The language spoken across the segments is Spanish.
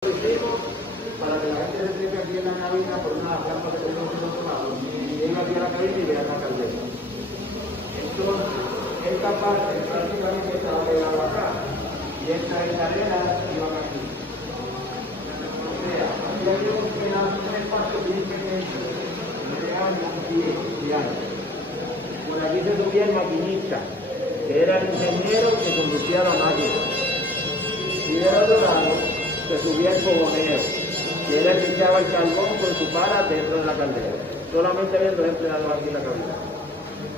Lo hicimos para que la gente se siente aquí en la cabina por una rampa que tenemos en otro lado. Y llega aquí a la cabina y llega a la caldera. Entonces, esta parte prácticamente estaba pegada acá. Y esta escalera iba aquí. O sea, aquí había un espacio bien pequeño. No llegaba ni a un pie de ancho. Por aquí se subía el maquinista, que era el ingeniero que conducía la máquina. Y del otro lado se subía el fogonero, que era el que echaba el carbón con su pala dentro de la caldera. Solamente había dos empleados aquí en la cabina.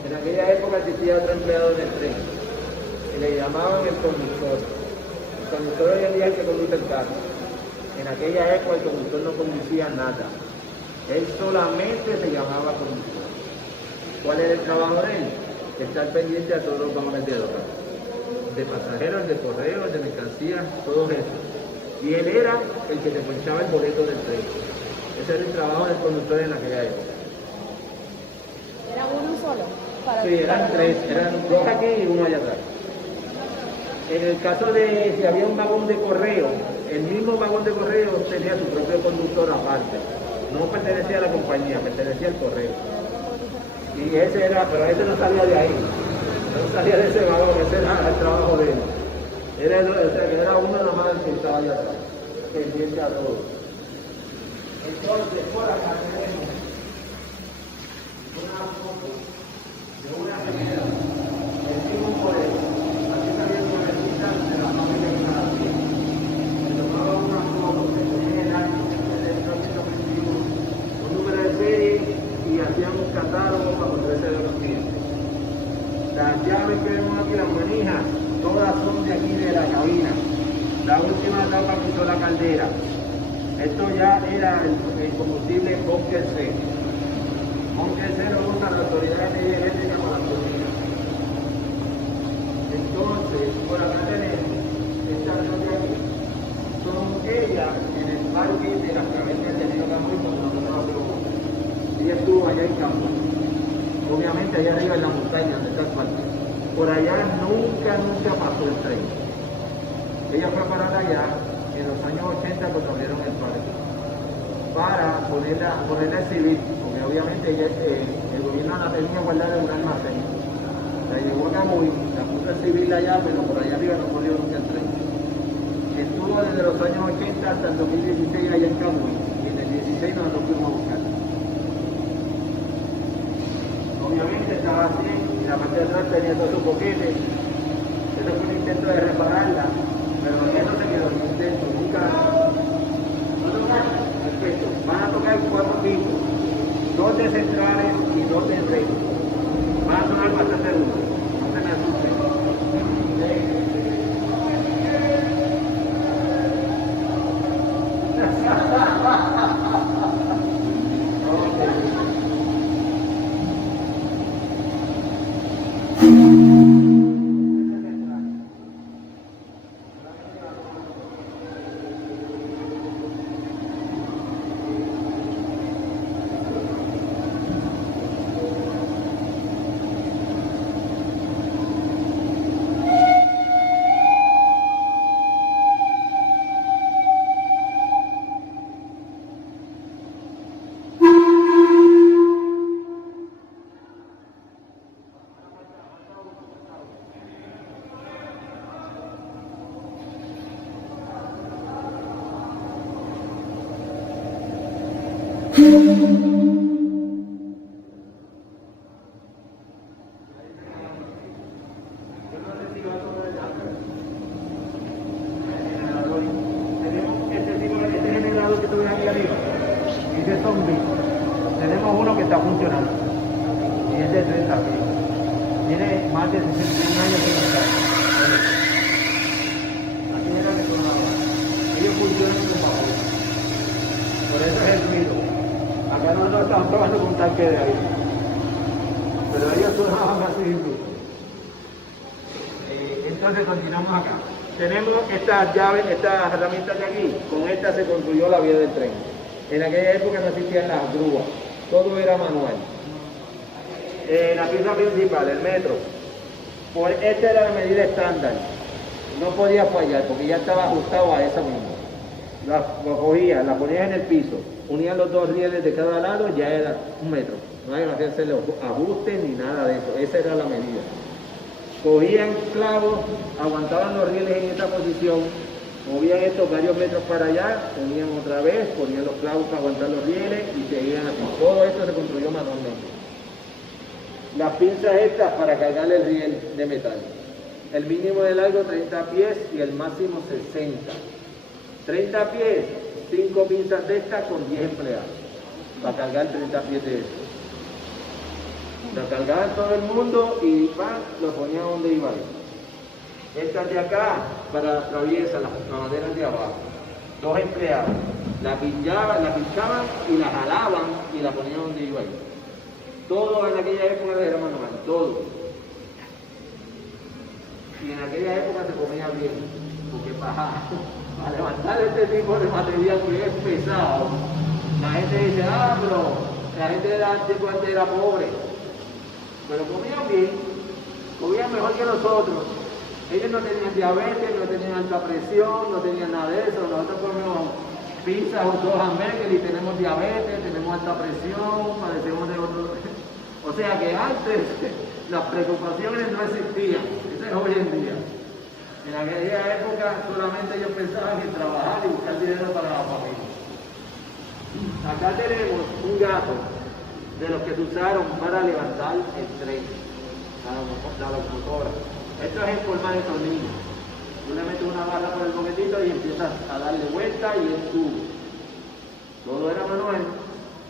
En aquella época existía otro empleado del tren, que le llamaban el conductor. El conductor hoy en día es el que conduce el carro. En aquella época el conductor no conducía nada. Él solamente se llamaba conductor. ¿Cuál era el trabajo de él? Estar pendiente a todos los vagones de droga, de pasajeros, de correos, de mercancías, todo eso. Y él era el que te ponchaba el boleto del tren. Ese era el trabajo del conductor en aquella época. ¿Era uno solo? Sí, eran tres, eran dos aquí y uno allá atrás. En el caso de si había un vagón de correo, el mismo vagón de correo tenía su propio conductor aparte. No pertenecía a la compañía, pertenecía al correo. Y ese era, pero ese no salía de ahí. No salía de ese vagón, ese era el trabajo de él. Era uno nada más que estaba allá atrás, pendiente a todo. Entonces, por acá tenemos una foto de una señora, decimos por él, así salía el conejita de la familia de Canadá. Se tomaba una foto, se ponía en el año, el 1921, un número de serie y hacían un catálogo para ponerse de los clientes. Las llaves que vemos aquí, las manijas, todas son de aquí de la cabina. La última etapa que hizo la caldera. Esto ya era el combustible Bunker C. Bunker C lo usa la autoridad energética para la turbina. Entonces, por acá tenemos estas dos de aquí. Son ellas en el parque de las cavernas de Río Camuy cuando nosotros fuimos. Ella estuvo allá en campo. Obviamente allá arriba en la montaña donde está el parque. Por allá nunca pasó el tren. Ella fue a parar allá en los años 80 cuando abrieron el parque para ponerla en civil, porque obviamente ella, el gobierno la tenía guardada en un almacén. La llevó a Camuy, la puso en civil allá, pero por allá arriba no corrió nunca el tren. Estuvo desde los años 80 hasta el 2016 allá en Camuy, y en el 16 nosotros fuimos a buscar. Obviamente estaba así, y la parte de atrás tenía todos sus boquetes. Eso fue un intento de repararla, pero eso se quedó en un intento, nunca. ¿No tocar? Perfecto. Van a tocar 4 pisos, 2 de centrales y 2 de recto. Van a sonar bastante duro, no se me asusten. Tenemos uno que está funcionando y es de 30 pies. Tiene más de 61 años sin usar. Aquí era que sonaba. Ellos funcionan con vapor. Por eso es el ruido. Acá no nos están probando con un tanque de aire. Pero ellos sonaban así incluso. Entonces continuamos acá. Tenemos estas llaves, estas herramientas de aquí. Con estas se construyó la vía del tren. En aquella época no existían las grúas, todo era manual. La pieza principal, el metro, pues esta era la medida estándar, no podía fallar porque ya estaba ajustado a esa misma. lo cogías, la ponías en el piso, unías los dos rieles de cada lado, ya era 1 metro. No hay que hacerle ajustes ni nada de eso, esa era la medida. Cogían clavos, aguantaban los rieles en esta posición, movían estos varios metros para allá, ponían otra vez, ponían los clavos para aguantar los rieles y seguían así. Todo esto se construyó manualmente. Las pinzas estas para cargar el riel de metal. El mínimo de largo 30 pies y el máximo 60. 30 pies, 5 pinzas de estas con 10 empleados para cargar 30 pies de esto. Lo cargaban todo el mundo y lo ponían donde iba. Estas de acá para la traviesa, las maderas de abajo. 2 empleados. La pinchaban y la jalaban y la ponían donde iba. Todo en aquella época era manual, todo. Y en aquella época se comía bien, porque para levantar este tipo de material que es pesado, la gente dice, pero la gente de antes era pobre, pero comían bien, comían mejor que nosotros. Ellos no tenían diabetes, no tenían alta presión, no tenían nada de eso. Nosotros comemos pizza o dos hamburguesas y tenemos diabetes, tenemos alta presión, padecemos de otros. O sea que antes las preocupaciones no existían, eso es hoy en día. En aquella época solamente ellos pensaban en trabajar y buscar dinero para la familia. Acá tenemos un gato de los que se usaron para levantar el tren, la locomotora. Esto es en forma de tornillo. Tú le metes una barra por el boquetito y empiezas a darle vuelta y es tubo. Todo era manual.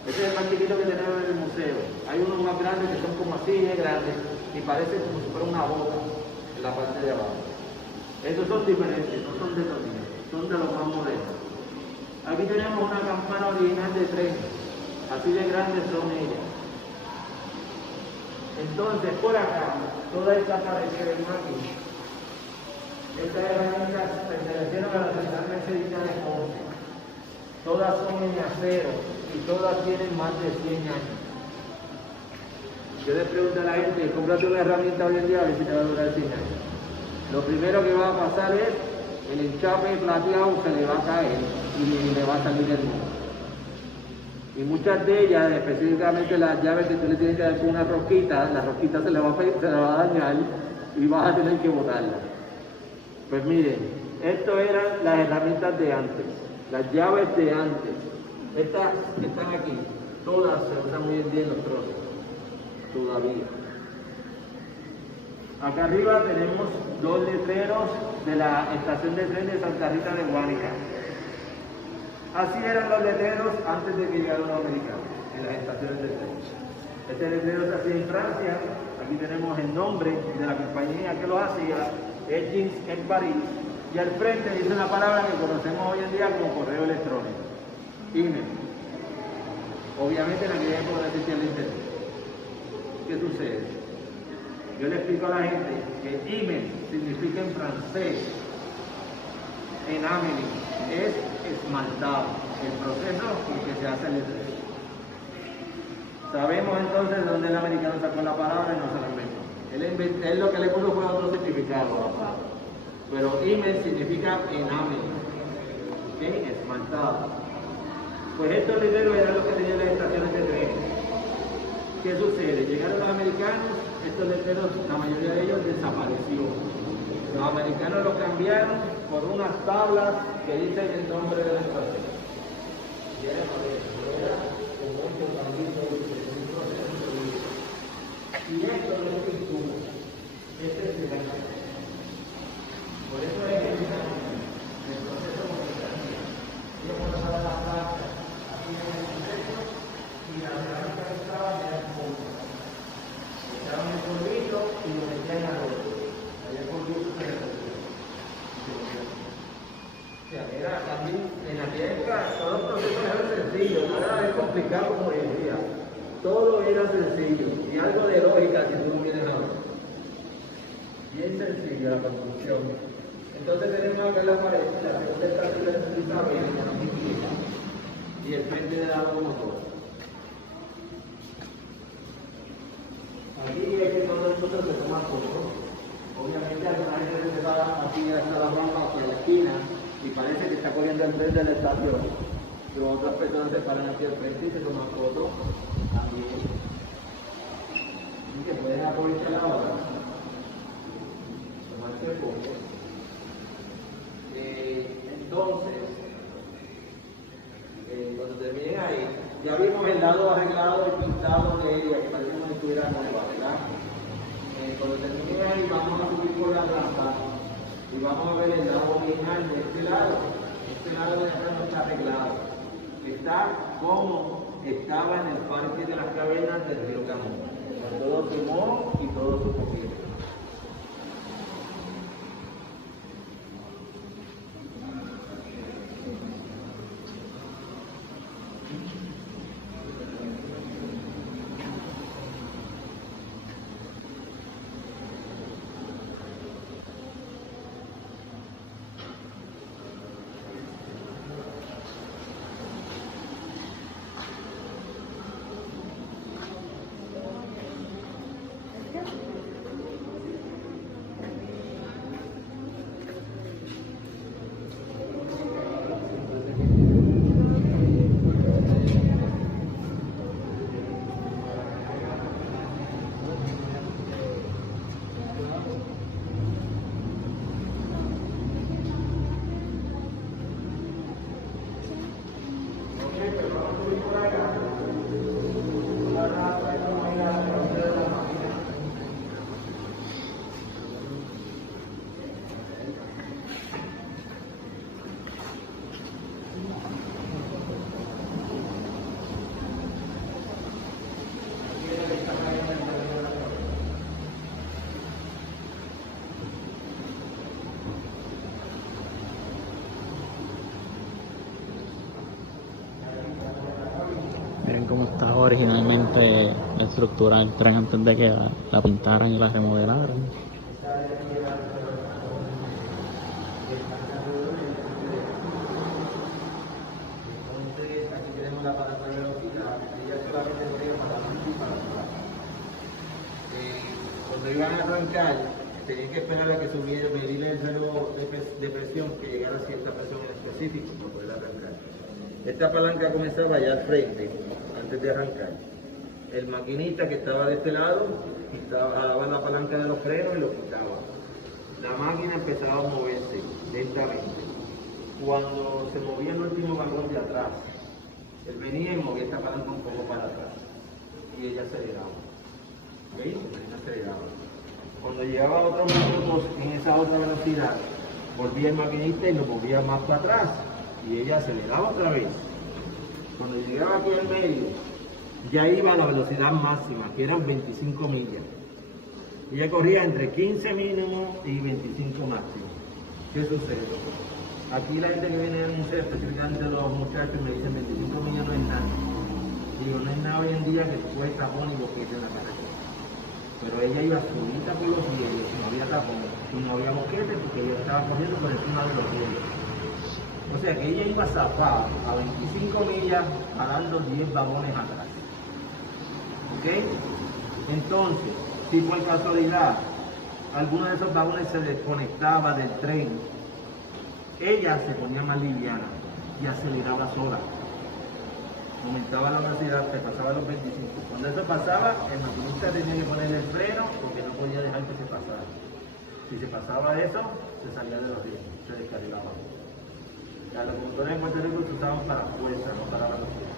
Este es el más chiquito que tenemos en el museo. Hay unos más grandes que son como así de grandes y parece como si fuera una boca en la parte de abajo. Estos son diferentes, no son de tornillo, son de los más modernos. Aquí tenemos una campana original de tren. Así de grandes son ellas. Entonces, por acá, toda esta pared que vemos aquí, estas herramientas pertenecieron a la Central Mercedita de Ponce. Todas son en acero y todas tienen más de 100 años. Yo le pregunto a la gente, cómprate una herramienta hoy en día a ver si te va a durar 100 años. Lo primero que va a pasar es el enchape plateado se le va a caer y le va a salir el moho. Y muchas de ellas, específicamente las llaves que tú le tienes que dar con una rosquita, la rosquita se le va a dañar y vas a tener que botarla. Pues miren, esto eran las herramientas de antes, las llaves de antes. Estas que están aquí, todas se usan muy bien los trozos, todavía. Acá arriba tenemos 2 letreros de la estación de tren de Santa Rita de Guánica. Así eran los letreros antes de que llegaran los americanos en las estaciones de tren. Este letrero se hacía en Francia. Aquí tenemos el nombre de la compañía que lo hacía, Edgins en París. Y al frente dice una palabra que conocemos hoy en día como correo electrónico, email. Obviamente en aquella época no existía el internet. ¿Qué sucede? Yo le explico a la gente que email significa en francés, enamel, es esmaltado, el proceso en que se hace el letrero. Sabemos entonces de dónde el americano sacó la palabra y no se la inventó. Él lo que le puso fue otro significado a la palabra. Pero email significa enamel, ¿okay? Esmaltado. Pues estos letreros eran los que tenían las estaciones de tren. ¿Qué sucede? Llegaron los americanos, estos letreros, la mayoría de ellos desapareció. Los americanos los cambiaron por unas tablas que dicen el nombre de la estación. Y era con mucho camino y esto no es el tubo, este es el canal. Por eso es que el proceso comunitario. Yo puedo dar la placa aquí en el proceso y la cerámica que estaba era el polvo. Echaban el polvito y lo metían al otro. Allá el polvito se recogía. O sea, era también, en aquella época, todos los procesos eran sencillos, nada de complicado como hoy en día. Todo era sencillo y algo de lógica si tú no vienes a ver. Bien sencilla la construcción. Entonces tenemos acá la pared, la segunda estación de Isabel, y el frente de la locomotora. Aquí es que todos nosotros se toman fotos. Obviamente alguna gente se va aquí hasta la rampa, hacia la esquina, y parece que está corriendo al frente de la estación. Y otras personas se paran aquí al frente y se toman fotos también. Y que pueden aprovechar la hora. Tomarse fotos. Entonces, cuando terminen ahí, ya vimos el lado arreglado y pintado de ella, que parece como si estuviera nueva, ¿verdad? Cuando terminen ahí, vamos a subir por la rampa y vamos a ver el lado original de este lado. Este lado de acá no está arreglado. Está como estaba en el parque de las cavernas del río Camón. Todo quemó y todo supo bien. Miren cómo estaba originalmente la estructura del tren antes de que la pintaran y la remodelaran. Aquí tenemos la palanca de velocidad, ella solamente sirve para adelante y para atrás. Cuando iban a arrancar, tenían que esperar a que subiera, medir el reloj de presión, que llegara a cierta presión en específico para poder arrancar. Esta palanca comenzaba allá al frente, antes de arrancar. El maquinista que estaba de este lado, jalaba la palanca de los frenos y lo quitaba. La máquina empezaba a moverse lentamente. Cuando se movía el último vagón de atrás, él venía y movía esta palanca un poco para atrás. Y ella aceleraba. ¿Veis? Ella aceleraba. Cuando llegaba a otros minutos en esa otra velocidad, volvía el maquinista y lo movía más para atrás. Y ella aceleraba otra vez. Cuando llegaba aquí al medio, ya iba a la velocidad máxima, que eran 25 millas. Ella corría entre 15 mínimo y 25 máximo. ¿Qué sucede? Aquí la gente que viene a anunciar, específicamente los muchachos, me dicen 25 millas no es nada. Digo, no es nada hoy en día que después tapón y boquete en la carretera. Pero ella iba solita por los hielos, no había tapón, y no había boquete porque ella estaba corriendo por encima de los hielos. O sea que ella iba zafada a 25 millas, jalando 10 vagones atrás. ¿Ok? Entonces, si por casualidad alguno de esos vagones se desconectaba del tren, ella se ponía más liviana y aceleraba sola. Aumentaba la velocidad, que pasaba los 25. Cuando eso pasaba, el maquinista tenía que ponerle el freno porque no podía dejar que se pasara. Si se pasaba eso, se salía de los ríos, se descarrilaba. Los locomotores en Puerto Rico se usaban para fuerza, no para velocidad.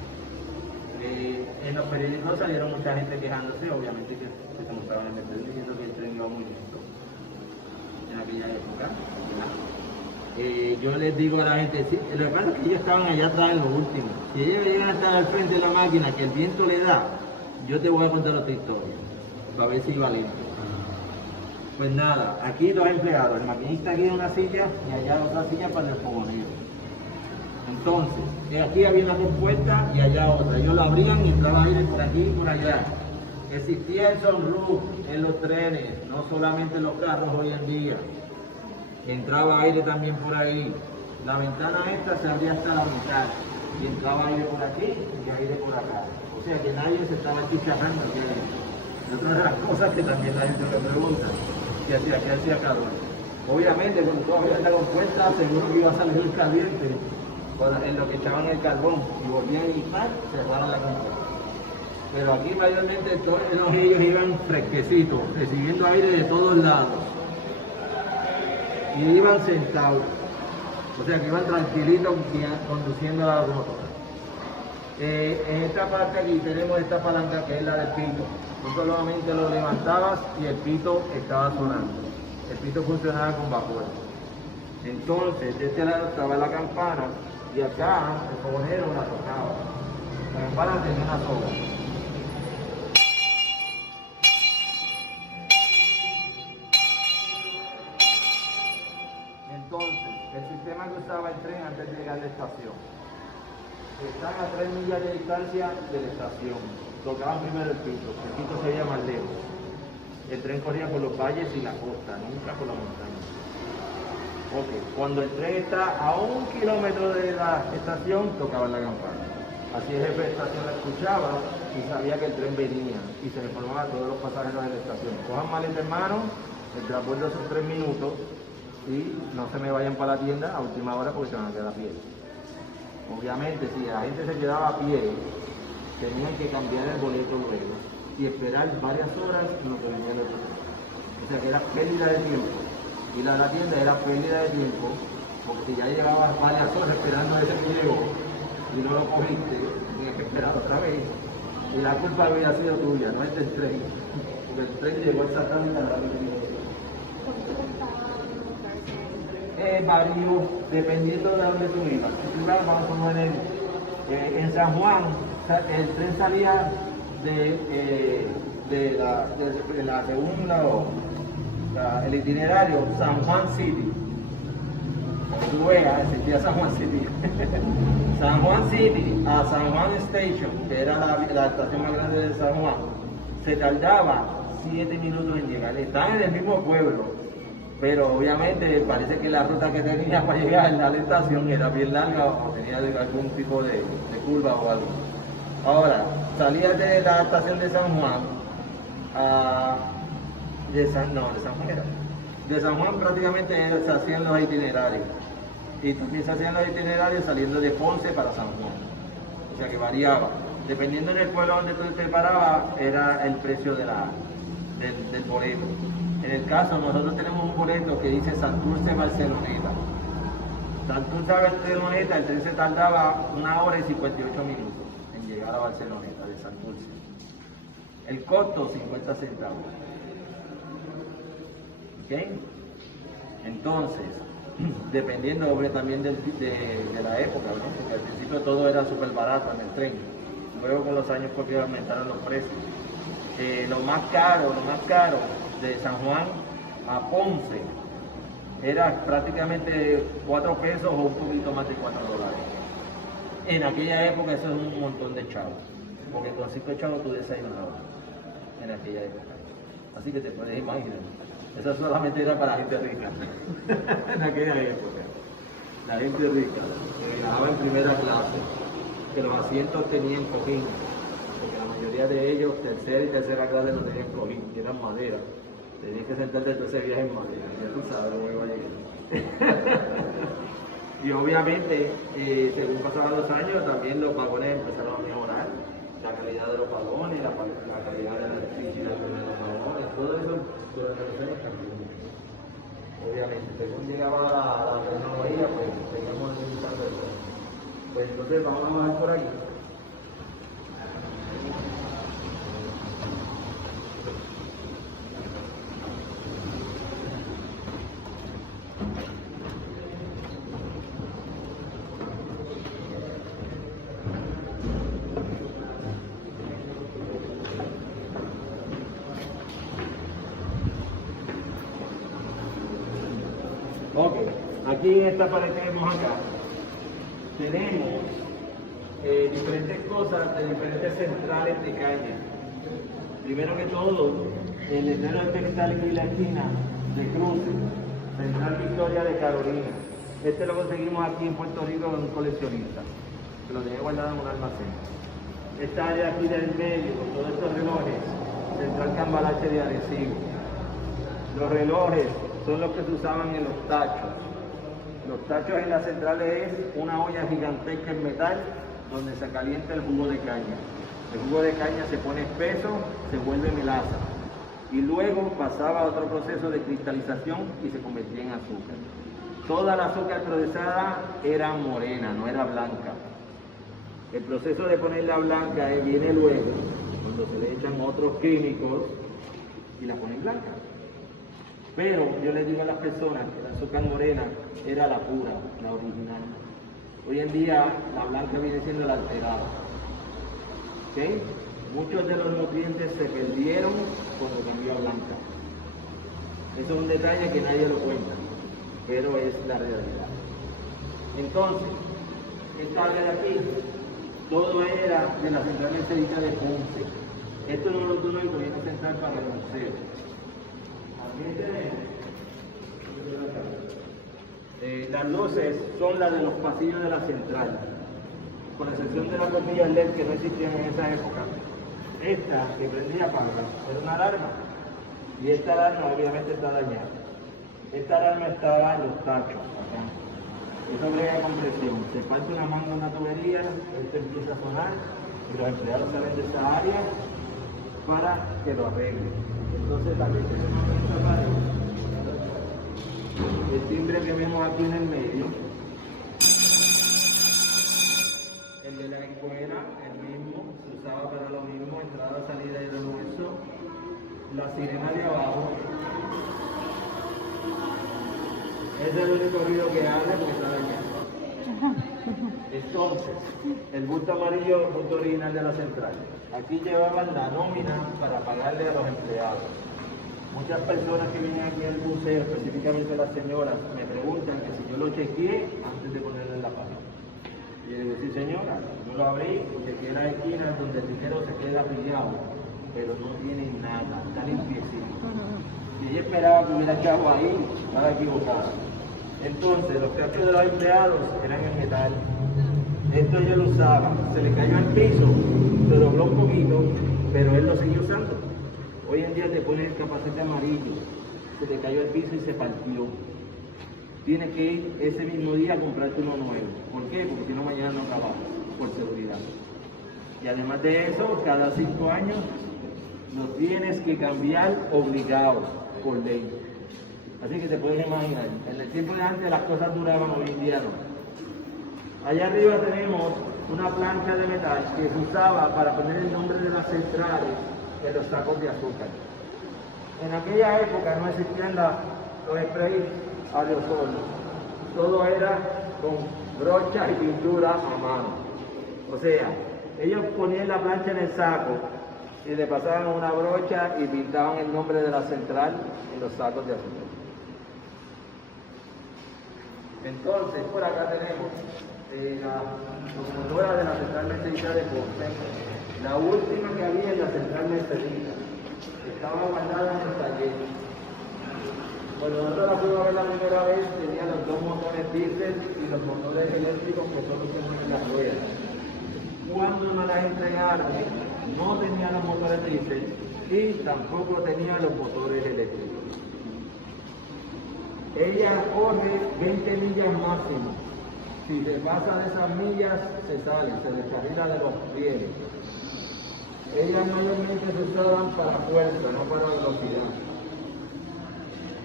En los periódicos salieron mucha gente quejándose, obviamente que se montaban en el tren diciendo que el tren iba muy lento en aquella época. Yo les digo a la gente, sí, lo que pasa es que ellos estaban allá atrás en lo último. Si ellos llegan a estar al frente de la máquina, que el viento le da, yo te voy a contar otra historia, para ver si iba lento. Pues nada, aquí dos empleados, el maquinista aquí en una silla y allá otra silla para el fogonero. Entonces, aquí había una compuerta y allá otra. Ellos la abrían y entraba aire por aquí y por allá. Existía el sunroof en los trenes, no solamente en los carros hoy en día. Entraba aire también por ahí. La ventana esta se abría hasta la mitad y entraba aire por aquí y aire por acá. O sea que nadie se estaba chicharrando aquí adentro. Y otra de las cosas que también la gente me pregunta, ¿qué hacía calor? Obviamente, cuando tú abrías la compuesta, seguro que iba a salir el caliente en lo que echaban el carbón y volvían y ¡pac! Cerraron la compuesta. Pero aquí mayormente todos ellos iban fresquecitos, recibiendo aire de todos lados. Y iban sentados. O sea que iban tranquilitos conduciendo la moto. En esta parte aquí tenemos esta palanca que es la del pito. Tú solamente lo levantabas y el pito estaba sonando. El pito funcionaba con vapor. Entonces, de este lado estaba la campana y acá el fogonero la tocaba. La campana tenía una soga. Entonces, el sistema que usaba el tren antes de llegar a la estación. Están a 3 millas de distancia de la estación. Tocaban primero el pito se veía más lejos. El tren corría por los valles y la costa, nunca por la montaña. Ok, cuando el tren está a 1 kilómetro de la estación, tocaba la campana. Así el jefe de estación la escuchaba y sabía que el tren venía y se le informaba a todos los pasajeros de la estación. Cojan maleta en mano, el transbordo son 3 minutos y no se me vayan para la tienda a última hora porque se van a quedar a pie. Obviamente, si la gente se quedaba a pie, tenían que cambiar el boleto luego y esperar varias horas en lo que venía el otro tren. O sea que era pérdida de tiempo. Ir a la tienda era pérdida de tiempo, porque si ya llevabas varias horas esperando ese que llegó y no lo cogiste, tenías que esperar otra vez. Y la culpa había sido tuya, no es del tren. Porque el tren llegó exactamente a la hora que llegó. Varío dependiendo de dónde tú ibas. Si tú ibas, vamos a poner en San Juan, el tren salía el itinerario San Juan City. Tú veas, existía San Juan City. San Juan City a San Juan Station, que era la estación más grande de San Juan, se tardaba 7 minutos en llegar. Estaban en el mismo pueblo. Pero obviamente parece que la ruta que tenía para llegar a la estación era bien larga o tenía algún tipo de curva o algo. Ahora, salía de la estación de San Juan de San Juan prácticamente se hacían los itinerarios. Y también se hacían los itinerarios saliendo de Ponce para San Juan. O sea que variaba. Dependiendo del pueblo donde tú te parabas, era el precio del boleto. En el caso, nosotros tenemos un boleto que dice Santurce Barceloneta. Santurce Barceloneta, el tren se tardaba 1 hora y 58 minutos en llegar a Barceloneta de Santurce. El costo, 50 centavos. ¿Ok? Entonces, dependiendo también de la época, ¿no? Porque al principio todo era súper barato en el tren. Luego con los años porque aumentaron los precios. Lo más caro de San Juan a Ponce era prácticamente 4 pesos o un poquito más de $4. En aquella época eso es un montón de chavos, porque con 5 chavos tú desayunabas en aquella época. Así que te puedes imaginar, eso solamente era para la gente rica en aquella época. La gente rica, que viajaba en primera clase, que los asientos tenían cojín, porque la mayoría de ellos, tercera y tercera clase, no tenían cojín, eran madera. Tenías que sentarte todo ese viaje en madera, ya tú sabes cómo iba a llegar. Y obviamente, según pasaban los años, también los vagones empezaron a mejorar, la calidad de los vagones, la calidad de la electricidad de los vagones, todo eso durante los años cambió. Obviamente, según llegaba la tecnología, pues seguíamos utilizando eso. Pues entonces vamos a bajar por aquí. Ok, aquí en esta pared que vemos acá, tenemos diferentes cosas de diferentes centrales de caña. Primero que todo, el letrero este que está aquí en la esquina de cruce, Central Victoria de Carolina. Este lo conseguimos aquí en Puerto Rico con un coleccionista, que lo tenía guardado en un almacén. Esta área aquí del medio, con todos estos relojes, Central Cambalache de Arecibo. Los relojes son los que se usaban en los tachos. Los tachos en las centrales es una olla gigantesca en metal donde se calienta el jugo de caña. El jugo de caña se pone espeso, se vuelve melaza y luego pasaba a otro proceso de cristalización y se convertía en azúcar. Toda la azúcar procesada era morena, no era blanca. El proceso de ponerla blanca viene luego, cuando se le echan otros químicos y la ponen blanca. Pero yo les digo a las personas que la azúcar morena era la pura, la original. Hoy en día la blanca viene siendo la alterada. ¿Okay? Muchos de los nutrientes se perdieron cuando cambió a blanca. Eso es un detalle que nadie lo cuenta, pero es la realidad. Entonces, esta área de aquí, todo era de la central mercedita de Ponce. Esto no lo tuvo el gobierno central para el museo. También tenemos las luces son las de los pasillos de la central, con excepción de las bombillas LED que no existían en esa época. Esta que prendía apaga era una alarma y esta alarma obviamente está dañada. Esta alarma estaba en los tachos acá. Eso brega con presión. Se parte una manga en una tubería, esto empieza a sonar y los empleados salen de esa área para que lo arreglen. Entonces también tenemos esta pared. El timbre que vemos aquí en el medio, el de la escuela, el mismo, se usaba para lo mismo, entrada, salida y reverso. La sirena de abajo, es el único ruido que hace porque está dañado. Entonces, el bulto amarillo, el bulto original de la central. Aquí llevaban la nómina para pagarle a los empleados. Muchas personas que vienen aquí al museo, específicamente las señoras, me preguntan que si yo lo chequeé antes de ponerle la página. Y yo digo, sí señora, yo lo abrí, chequeé las esquinas donde el dinero se queda pillado, pero no tiene nada, está limpiecito. Si ella esperaba que hubiera echado ahí, estaba equivocada. Entonces, los cachos de los empleados eran en metal. Esto yo lo usaba, se le cayó al piso, se dobló un poquito, pero él lo siguió usando. Hoy en día te ponen el capacete amarillo, se te cayó al piso y se partió. Tienes que ir ese mismo día a comprarte uno nuevo. ¿Por qué? Porque si no mañana no trabajas, por seguridad. Y además de eso, cada 5 años lo tienes que cambiar obligado por ley. Así que te puedes imaginar, en el tiempo de antes las cosas duraban, hoy en día no. Allá arriba tenemos una plancha de metal que se usaba para poner el nombre de las centrales de los sacos de azúcar. En aquella época no existían los sprays aerosol, todo era con brocha y pintura a mano. O sea, ellos ponían la plancha en el saco y le pasaban una brocha y pintaban el nombre de la central en los sacos de azúcar. Entonces, por acá tenemos la locomotora de la central mercedita de Ponce, la última que había en la central mercedita, estaba guardada en el taller. Cuando nosotros la fuimos a ver la primera vez, tenía los 2 motores diésel y los motores eléctricos que solo se mueven las ruedas. Cuando nos las entregaron, no tenía los motores diésel y tampoco tenía los motores eléctricos. Ella corre 20 millas máximo. Si se pasa de esas millas, se sale, se descarrila de los rieles. Ellas mayormente se usaban para fuerza, no para velocidad.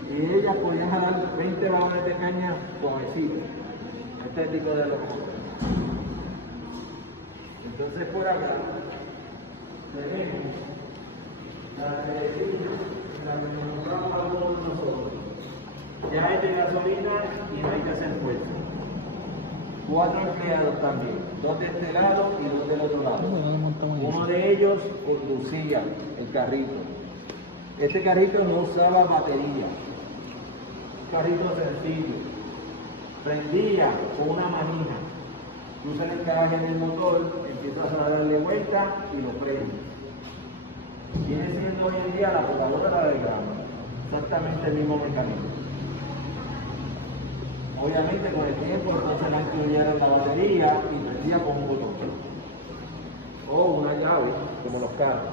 Y ellas podían jalar 20 vagones de caña suavecitos. Este tipo de locura. Entonces por acá tenemos la telecina, la que nos compramos algunos de nosotros. Ya es de gasolina y no hay que hacer fuerza. 4 empleados también, 2 de este lado y 2 del otro lado. Uno de ellos conducía el carrito. Este carrito no usaba batería, un carrito sencillo. Prendía con una manija. Tú se le encaja en el motor, empiezas a darle vuelta y lo prende. Viene siendo hoy en día la potadora del grano, exactamente el mismo mecanismo. Obviamente con el tiempo entonces la incluyeron la batería y prendía con un botón o una llave, como los carros.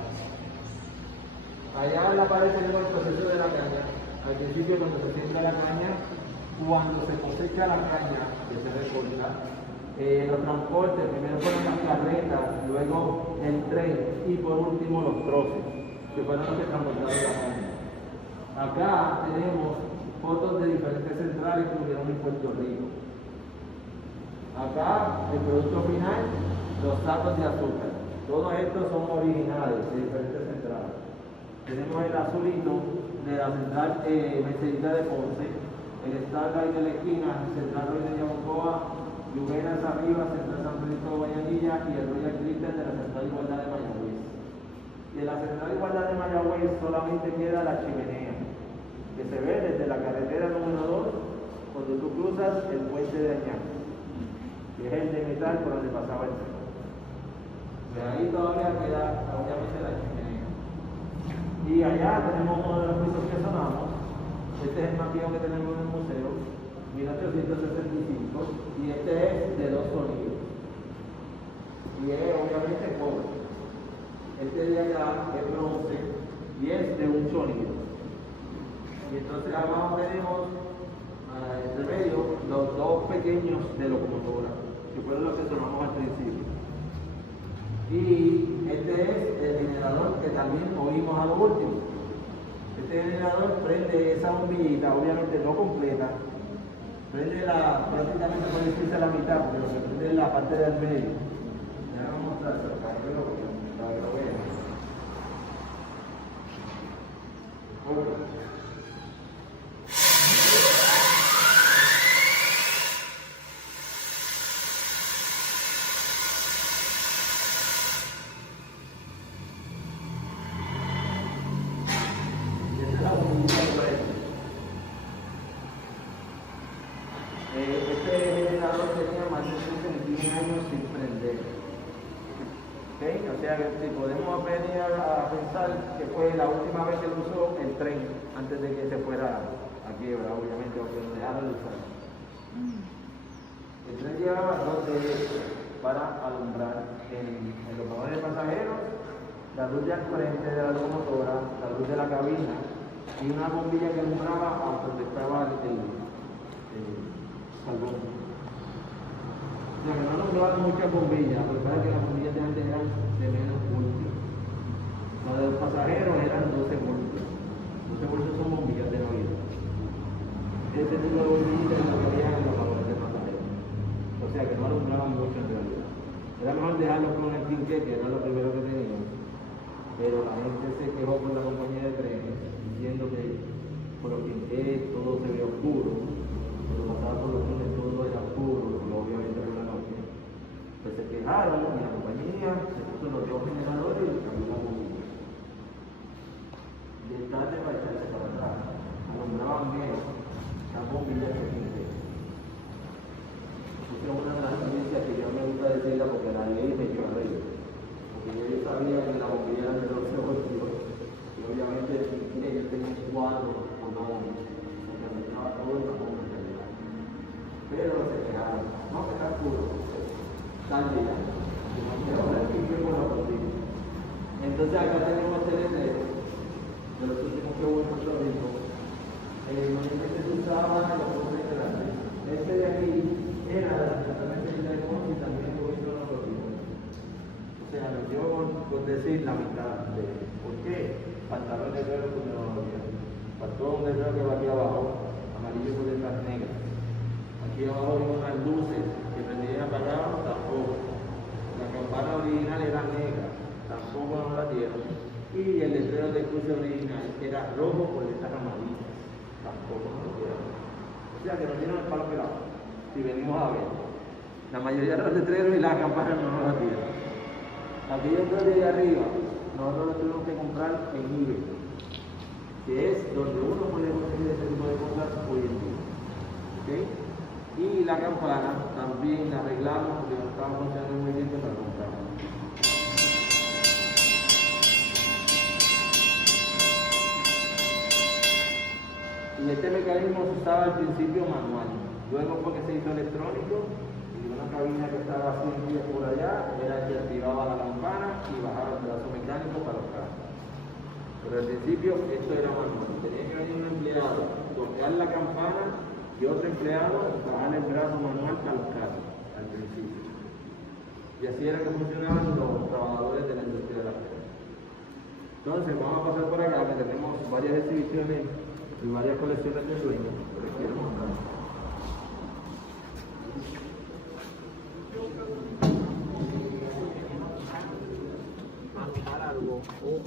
Allá en la pared tenemos el proceso de la caña. al principio cuando se siembra la caña, cuando se cosecha la caña, que se recorta, los transportes, primero fueron las carretas, luego el tren y por último los troces, que fueron los que transportaron la caña. Acá tenemos fotos de diferentes centrales que hubieron en Puerto Rico. Acá, el producto final, los sacos de azúcar. Todos estos son originales de diferentes centrales. Tenemos el azulito de la central Mercedita de Ponce, el Starlight de la esquina, Central Roy de Yabucoa, Lluvenas arriba, Central San Francisco de Guayanilla y el Royal Crystal de la Central Igualdad de Mayagüez. De la Central Igualdad de Mayagüez solamente queda la chimenea, que se ve desde la carretera número 2, cuando tú cruzas el puente de Añán, que es el de metal por donde pasaba el tren. Pues ahí todavía queda, obviamente, la chimenea. Y allá tenemos uno de los pisos que sonamos. Este es el más viejo que tenemos en el museo, 1865, y este es de 2 sonidos. Y es obviamente cobre. Este de allá es bronce y es de un sonido. Y entonces abajo tenemos entre medio los 2 pequeños de locomotora, que fueron los que sonamos al principio. Y este es el generador que también oímos a lo último. Este generador prende esa bombillita, obviamente no completa, prende prácticamente puede decirse la mitad, porque lo que prende es la parte del medio. Ya vamos a mostrárselo para que lo vean. Este generador tenía más de 10 años sin prender. ¿Okay? O sea que si podemos venir a pensar que fue la última vez que lo usó el tren, antes de que se fuera a quiebra, obviamente, o que lo dejara de usar. El tren llevaba 2 de para alumbrar en los vagones de pasajeros, la luz de al frente de la locomotora, la luz de la cabina y una bombilla que alumbraba hasta donde estaba el salvón. O sea que no alumbraban muchas bombillas, porque sabes que las bombillas de antes eran de menos voltios. Las de los pasajeros eran 12 voltios. 12 voltios son bombillas de Navidad. Este tipo de bombillas es lo que había en los vagones de pasajeros. O sea que no alumbraban mucho en realidad. Era mejor dejarlo con el quinqué, que era lo primero que teníamos. Pero la gente se quejó con la compañía de trenes, diciendo que por los quinqués todo se veía oscuro. Cuando pasaba por los trenes todo era oscuro, porque obviamente era la noche. Pues se quejaron y la compañía se puso los 2 generadores y cambió la bombilla. De tarde para echarse para atrás, alumbraban bien las bombillas que quinqué. Esta es una de las experiencias que yo me gusta decirla porque la ley me lleva a reír. Porque yo sabía que la bombilla era de 12 voltios y obviamente ellos tenían un cuadro o no, porque me estaba todo el cajón en realidad. Pero se quejaron, no que está oscuro, tarde ya. Ahora es que por la bombilla. Entonces acá tenemos el letrero de los últimos que hubo en Puerto Rico. Normalmente se usaba los cofres grandes. Este de aquí era de la Secretaría de Ponce y también el gobierno no lo dio. O sea, nos dio por decir la mitad de por qué pantalón de negro con tecnología. Faltó un letrero que va aquí abajo, amarillo con letras negras. Aquí abajo hay unas luces que prendían apagadas, tampoco. La campana original era negra, tampoco no la dieron. Y el letrero de cruce original era rojo con letras amarillas, tampoco no lo dieron. O sea que nos dieron el palo pelado. Si venimos a ver, la mayoría de los letreros y las campanas no nos las dieron. Aquellos de ahí arriba, nosotros los tuvimos que comprar en eBay, que es donde uno puede conseguir ese tipo de cosas hoy en día. ¿Okay? Y la campana también la arreglamos porque no estaba funcionando muy bien, pero la compramos. Y este mecanismo se usaba al principio manual. Luego fue que se hizo electrónico y una cabina que estaba 100 pies por allá era que activaba la campana y bajaba el brazo mecánico para los carros. Pero al principio esto era manual. Tenía que venir un empleado dar la campana y otro empleado darle el brazo manual al carro, al principio. Y así era que funcionaban los trabajadores de la industria de la pera. Entonces vamos a pasar por acá, que tenemos varias exhibiciones y varias colecciones de sueños que les quiero mostrar.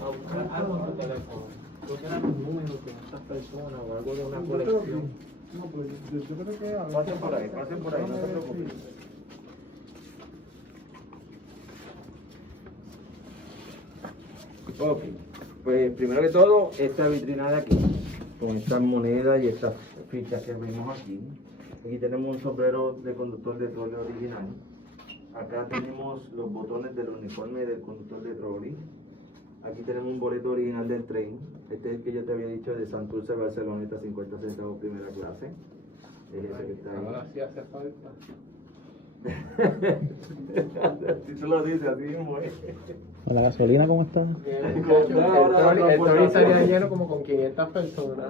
A buscar algo en tu teléfono. ¿No serán los números de estas personas o algo de una colección? No, pues yo creo que... Pasen por ahí, no se preocupen. Ok, pues primero que todo, esta vitrina de aquí, con estas monedas y estas fichas que vemos aquí. Aquí tenemos un sombrero de conductor de trolley original. Acá tenemos los botones del uniforme del conductor de trolley. Aquí tenemos un boleto original del tren. Este es el que yo te había dicho de Santurce, Barceloneta, 50 centavos primera clase. Es ese que está ahí. Ahora sí hace falta. Si tú lo dices, así mismo es. ¿La gasolina cómo está? El trolley salía lleno como con 500 personas.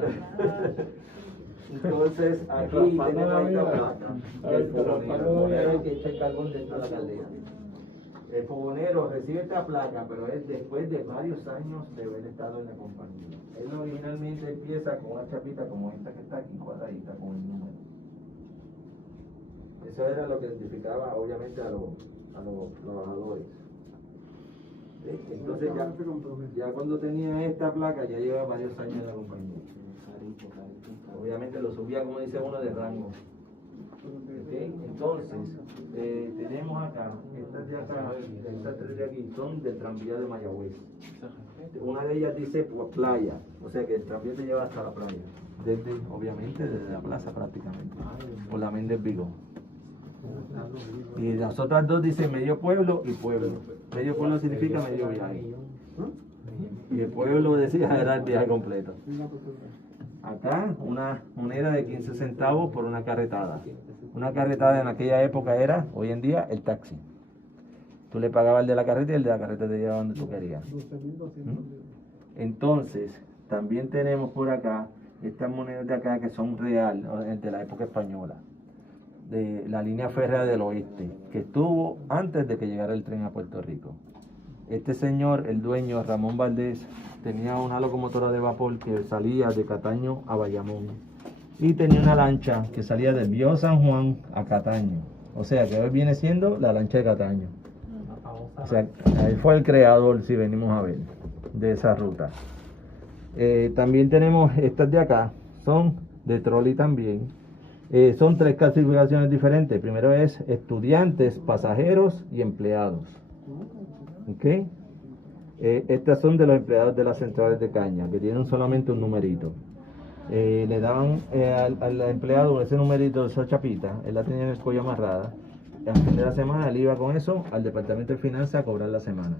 Entonces, aquí tenemos esta placa. El fogonero que echa el carbón dentro de la caldera. El fogonero recibe esta placa, pero es después de varios años de haber estado en la compañía. Él originalmente empieza con una chapita como esta que está aquí cuadradita con el número. Eso era lo que identificaba obviamente a los trabajadores. ¿Sí? Entonces ya cuando tenía esta placa ya lleva varios años en la compañía. Obviamente lo subía, como dice uno, de rango. ¿Okay? Entonces, tenemos acá, estas tres de aquí son del tranvía de Mayagüez. Una de ellas dice pues, playa, o sea que el tranvía te lleva hasta la playa. Obviamente desde la plaza prácticamente, por la Méndez Vigo. Y las otras dos dicen medio pueblo y pueblo. Medio pueblo significa medio viaje. Y el pueblo decía era el viaje completo. Acá una moneda de 15 centavos por una carretada. Una carretada en aquella época era, hoy en día, el taxi. Tú le pagabas el de la carreta y el de la carreta te llevaba donde tú querías. Entonces, también tenemos por acá estas monedas de acá que son real, de la época española. De la línea férrea del oeste, que estuvo antes de que llegara el tren a Puerto Rico. Este señor, el dueño, Ramón Valdés, tenía una locomotora de vapor que salía de Cataño a Bayamón y tenía una lancha que salía del Viejo San Juan a Cataño, o sea que hoy viene siendo la lancha de Cataño. O sea, ahí fue el creador, si venimos a ver, de esa ruta. También tenemos estas de acá, son de trolley también. Son tres clasificaciones diferentes. Primero es estudiantes, pasajeros y empleados. ¿Ok? Estas son de los empleados de las centrales de caña, que tienen solamente un numerito. Le daban al empleado ese numerito, esa chapita, él la tenía en el cuello amarrada. Al fin de la semana él iba con eso al departamento de finanzas a cobrar la semana.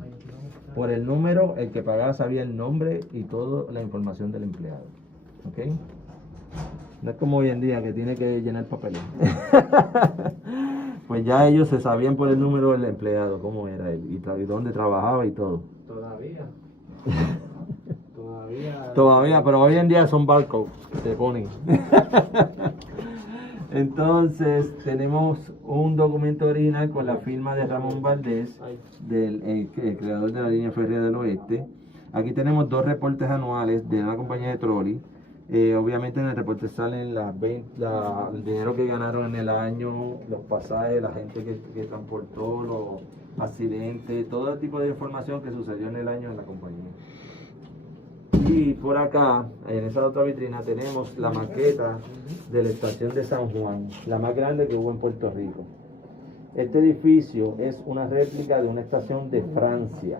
Por el número, el que pagaba sabía el nombre y toda la información del empleado. ¿Ok? No es como hoy en día que tiene que llenar papeles. Pues ya ellos se sabían por el número del empleado, cómo era él, y dónde trabajaba y todo. Todavía. Todavía, pero hoy en día son barcodes que te ponen. Entonces, tenemos un documento original con la firma de Ramón Valdés, el creador de la línea férrea del oeste. Aquí tenemos dos reportes anuales de una compañía de trolley. Obviamente en el reporte salen el dinero que ganaron en el año, los pasajes, la gente que transportó, los accidentes, todo el tipo de información que sucedió en el año en la compañía. Y por acá, en esa otra vitrina, tenemos la maqueta de la estación de San Juan, la más grande que hubo en Puerto Rico. Este edificio es una réplica de una estación de Francia.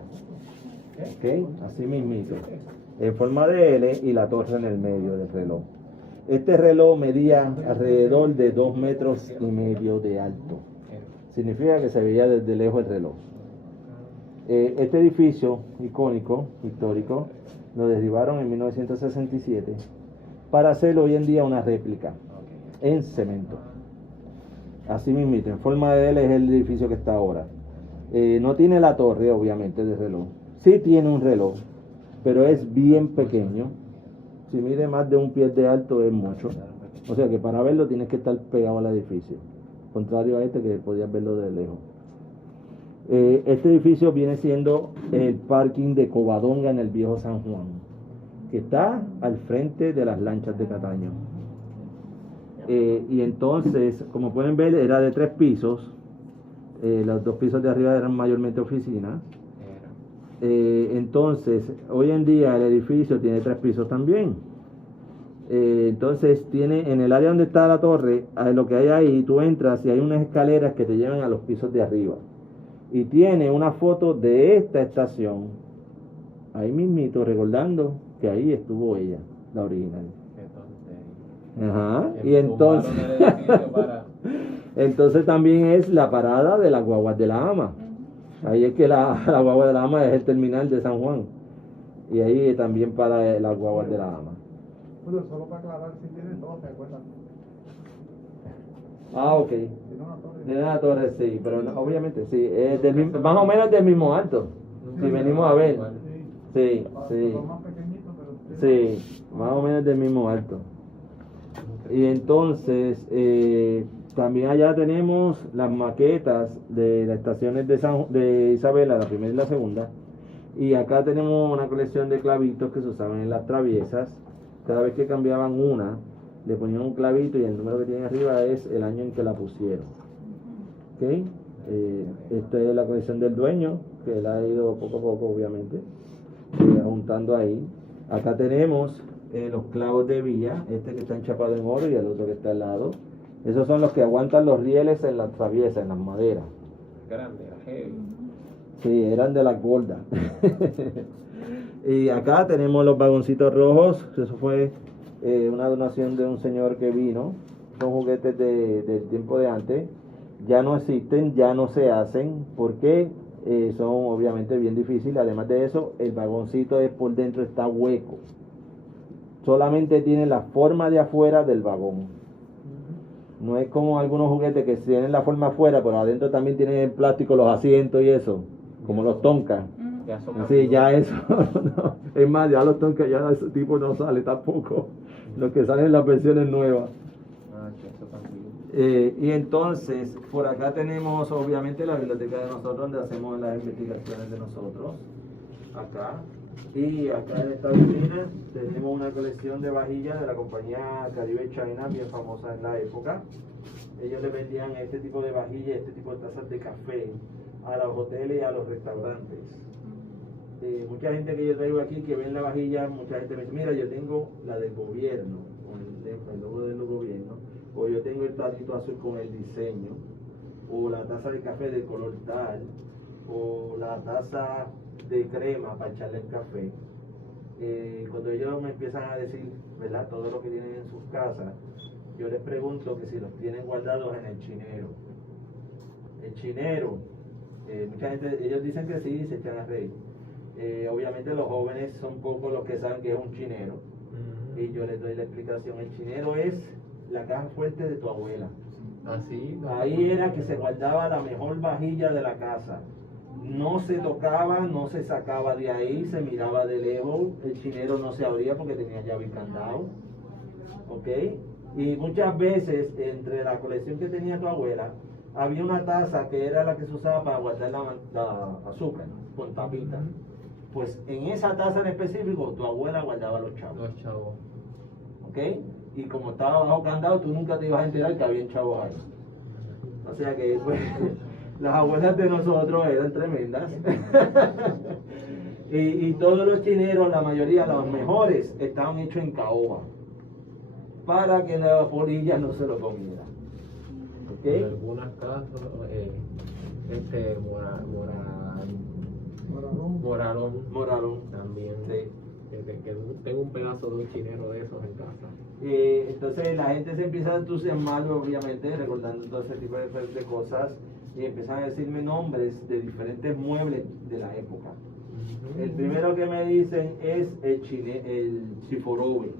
¿Ok? Así mismito. En forma de L y la torre en el medio del reloj. Este reloj medía alrededor de 2,5 metros de alto. Significa que se veía desde lejos el reloj. Este edificio icónico, histórico, lo derribaron en 1967 para hacer hoy en día una réplica en cemento. Así mismito, en forma de L es el edificio que está ahora. No tiene la torre, obviamente, de reloj. Sí tiene un reloj, pero es bien pequeño. Si mide más de 1 pie de alto es mucho. O sea que para verlo tienes que estar pegado al edificio, contrario a este que podías verlo de lejos. Este edificio viene siendo el parking de Covadonga en el viejo San Juan, que está al frente de las lanchas de Cataño. Y entonces, como pueden ver, era de 3 pisos. Los 2 pisos de arriba eran mayormente oficinas. Entonces, hoy en día el edificio tiene 3 pisos también. Entonces, tiene en el área donde está la torre, lo que hay ahí, tú entras y hay unas escaleras que te llevan a los pisos de arriba. Y tiene una foto de esta estación, ahí mismito, recordando que ahí estuvo ella, la original. Ajá, y entonces, entonces también es la parada de las guaguas de la AMA. Ahí es que la guagua de la AMA es el terminal de San Juan. Y ahí también para las guaguas de la AMA. Bueno, solo para aclarar, si tiene todo, ¿te acuerdas? Ah, ok. Tiene una torre. Tiene una torre, sí, pero obviamente sí, es más o menos del mismo alto. Si venimos a ver. Sí, sí. Son más pequeñitos, pero tiene- Sí, más o menos del mismo alto. Y entonces, también allá tenemos las maquetas de las estaciones de Isabela, la primera y la segunda. Y acá tenemos una colección de clavitos que se usaban en las traviesas. Cada vez que cambiaban una, le ponían un clavito y el número que tiene arriba es el año en que la pusieron. ¿Ok? Esta es la colección del dueño, que él ha ido poco a poco, obviamente, juntando ahí. Acá tenemos los clavos de villa, este que está enchapado en oro y el otro que está al lado. Esos son los que aguantan los rieles en las traviesas, en las maderas. Grande, heavy. Sí, eran de las gordas. Y acá tenemos los vagoncitos rojos. Eso fue una donación de un señor que vino. Son juguetes del tiempo de antes. Ya no existen, ya no se hacen, porque son obviamente bien difíciles. Además de eso, el vagoncito es por dentro está hueco. Solamente tiene la forma de afuera del vagón. No es como algunos juguetes que tienen la forma afuera, pero adentro también tienen el plástico, los asientos y eso, como los Tonka. Ya son Sí, ya eso, no. Es más, ya los Tonka ya de ese tipo no sale tampoco. Los que salen en las versiones nuevas. eso también. Y entonces, por acá tenemos obviamente la biblioteca de nosotros, donde hacemos las investigaciones de nosotros. Acá. Y acá en esta vitrina tenemos una colección de vajillas de la compañía Caribe China, bien famosa en la época. Ellos le vendían este tipo de vajillas, este tipo de tazas de café a los hoteles y a los restaurantes. Mucha gente que yo traigo aquí que ven la vajilla, mucha gente me dice, mira, yo tengo la del gobierno, con el logo del gobierno, o yo tengo el platito azul con el diseño, o la taza de café de color tal, o la taza de crema para echarle el café. Cuando ellos me empiezan a decir, ¿verdad?, todo lo que tienen en sus casas, yo les pregunto que si los tienen guardados en el chinero. El chinero, mucha gente, ellos dicen que sí, se echan a reír. Obviamente los jóvenes son pocos los que saben que es un chinero. Y yo les doy la explicación. El chinero es la caja fuerte de tu abuela. Así. Ahí era que se guardaba la mejor vajilla de la casa. No se tocaba, no se sacaba de ahí, se miraba de lejos. El chinero no se abría porque tenía llave y candado. ¿Ok? Y muchas veces, entre la colección que tenía tu abuela, había una taza que era la que se usaba para guardar la azúcar, con tapita. Pues en esa taza en específico, tu abuela guardaba los chavos. Los chavos. ¿Ok? Y como estaba bajo candado, tú nunca te ibas a enterar que había chavos ahí. O sea que, pues, las abuelas de nosotros eran tremendas. y todos los chineros, la mayoría, los mejores, estaban hechos en caoba, para que la polilla no se lo comiera. ¿Ok? En algunas casas, Moralón también. Sí. Que tengo un pedazo de un chinero de esos en casa. Entonces la gente se empieza a entusiasmar, obviamente, recordando todo ese tipo de cosas, y empiezan a decirme nombres de diferentes muebles de la época. El primero que me dicen es el chiforobe.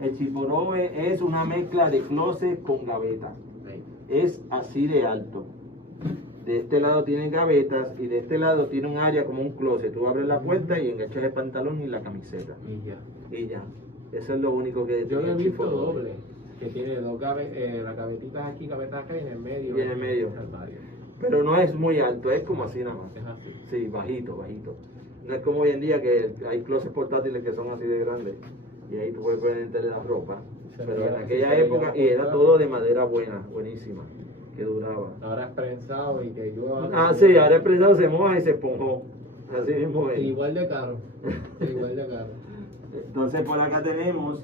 El chiforobe es una mezcla de closet con gaveta. Es así de alto. De este lado tiene gavetas y de este lado tiene un área como un closet. Tú abres la puerta y enganchas el pantalón y la camiseta. Y ya. Y ya. Eso es lo único que Yo lo tiene he el visto chiforobe. doble. Que tiene las gavetitas aquí, gavetas acá y en el medio. Y en el medio. el armario. Pero no es muy alto, es como así nada más. Es así. Sí, bajito, bajito. No es como hoy en día que hay closets portátiles que son así de grandes y ahí tú puedes poner la ropa. Pero en aquella época, y era todo de madera buena, buenísima, que duraba. Ahora es prensado y que llueva. Ah, sí, ahora el prensado se moja y se esponjó. Así mismo es. Igual de caro. Igual de caro. Entonces por acá tenemos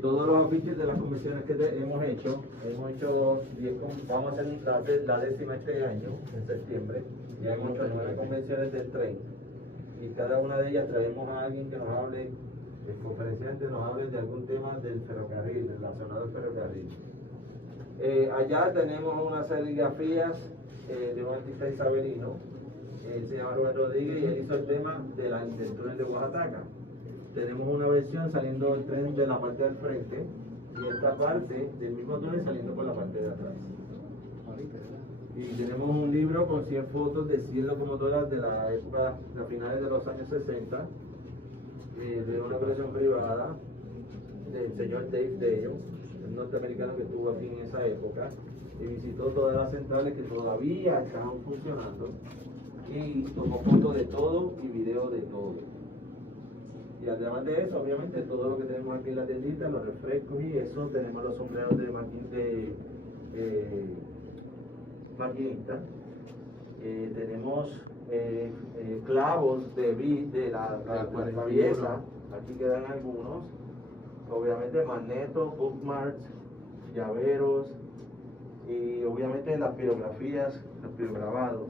todos los afiches de las convenciones que hemos hecho. Hemos hecho 10, vamos a hacer la 10ª este año, en septiembre. Ya hemos hecho 9 convenciones del tren. Y cada una de ellas traemos a alguien que nos hable, el conferenciante nos hable de algún tema del ferrocarril, relacionado al ferrocarril. Allá tenemos una serigrafías de un artista isabelino, se llama Rubén Rodríguez, y él hizo el tema del túnel de Oaxaca. Tenemos una versión saliendo del tren de la parte del frente y esta parte del mismo túnel saliendo por la parte de atrás. Y tenemos un libro con 100 fotos de 100 locomotoras de la época, de finales de los años 60, de una colección privada del señor Dave Dale, un norteamericano que estuvo aquí en esa época y visitó todas las centrales que todavía estaban funcionando y tomó fotos de todo y video de todo. Y además de eso, obviamente, todo lo que tenemos aquí en la tiendita, los refrescos y eso, tenemos los sombreros de maquinista, tenemos clavos de la pieza, aquí quedan algunos, obviamente magnetos, bookmarks, llaveros y obviamente las pirografías, los pirograbados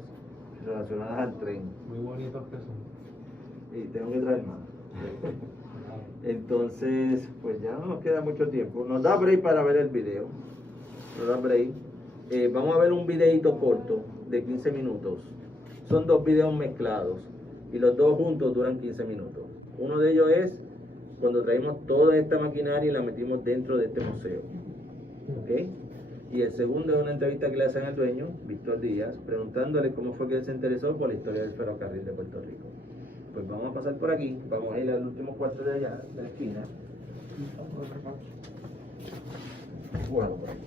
relacionadas al tren. Muy bonitos que son. Y tengo que traer más. Entonces, pues ya no nos queda mucho tiempo. Nos da break para ver el video. Nos da break. Vamos a ver un videito corto de 15 minutos. Son 2 videos mezclados y los 2 juntos duran 15 minutos. Uno de ellos es cuando traímos toda esta maquinaria y la metimos dentro de este museo. ¿Ok? Y el segundo es una entrevista que le hacen al dueño, Víctor Díaz, preguntándole cómo fue que él se interesó por la historia del ferrocarril de Puerto Rico. Pues vamos a pasar por aquí, vamos a ir al último cuarto de allá, de la esquina. Bueno, por aquí.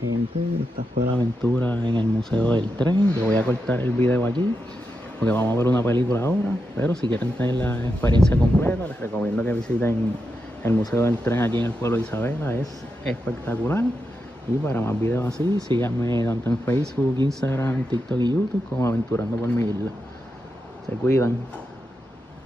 Gente, esta fue la aventura en el Museo del Tren. Yo voy a cortar el video aquí porque vamos a ver una película ahora, pero si quieren tener la experiencia completa les recomiendo que visiten el Museo del Tren aquí en el pueblo de Isabela. Es espectacular. Y para más videos así, síganme tanto en Facebook, Instagram, TikTok y YouTube como Aventurando por mi Isla. Se cuidan.